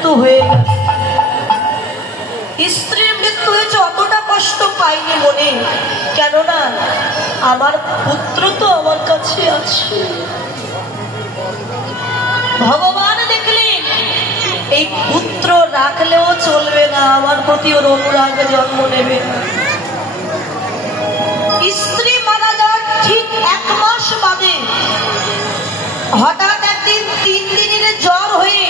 মৃত্যু হয়ে গেল। স্ত্রীর মৃত্যু হয়েছে অতটা কষ্ট পাইনি মনে, কেননা আমার পুত্র তো আমার কাছে আছে। ভগবান দেখলেন এই পুত্র রাখলেও চলবে না, আমার প্রতি ওর অনুরাগ জন্ম নেবে না। স্ত্রী মারা যাওয়ার ঠিক 1 মাস বাদে হঠাৎ একদিন 3 দিনের জ্বর হয়ে